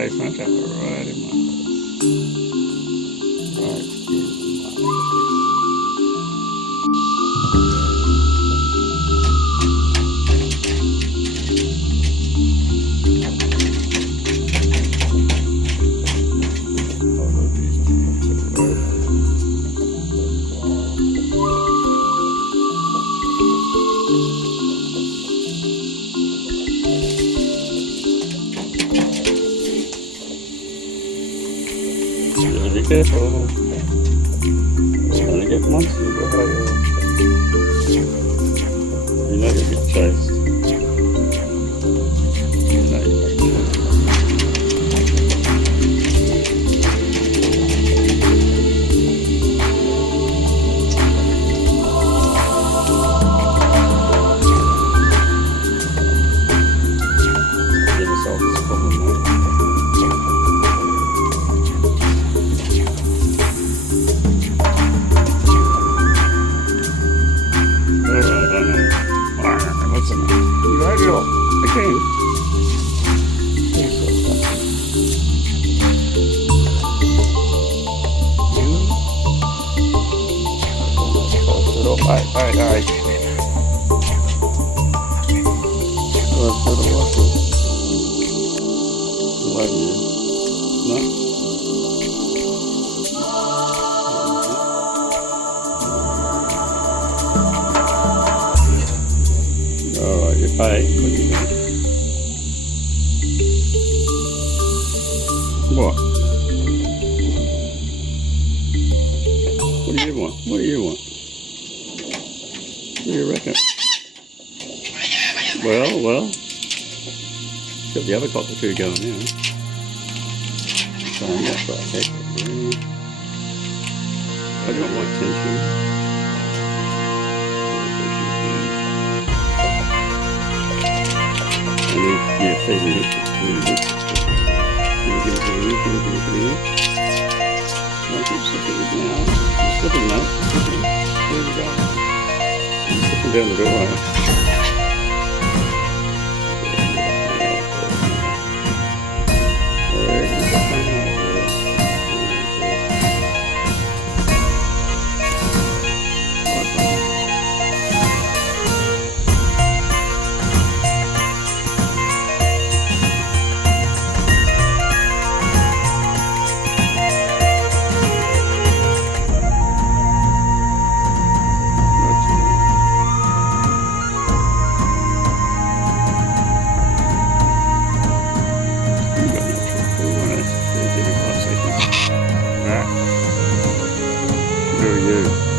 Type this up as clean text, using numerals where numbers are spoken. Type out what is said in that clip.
face, not that right in my face. Right in my Be careful. It's gonna get monthly behind you. You know you'll get chased. You know you get chased. Give yourself this problem, mate. You had it all. Again. Alright. Alright, you're paying. What are you doing? What? What do you want? What do you want? What do you reckon? Well. Got the other cockatoo going now. Trying that for a heck. I don't want tension. Yeah, feeding it. Can you give it a read? Can you give it a read? No, keep slipping it now. You're slipping now. There we go. You're slipping down the doorway. Who are you?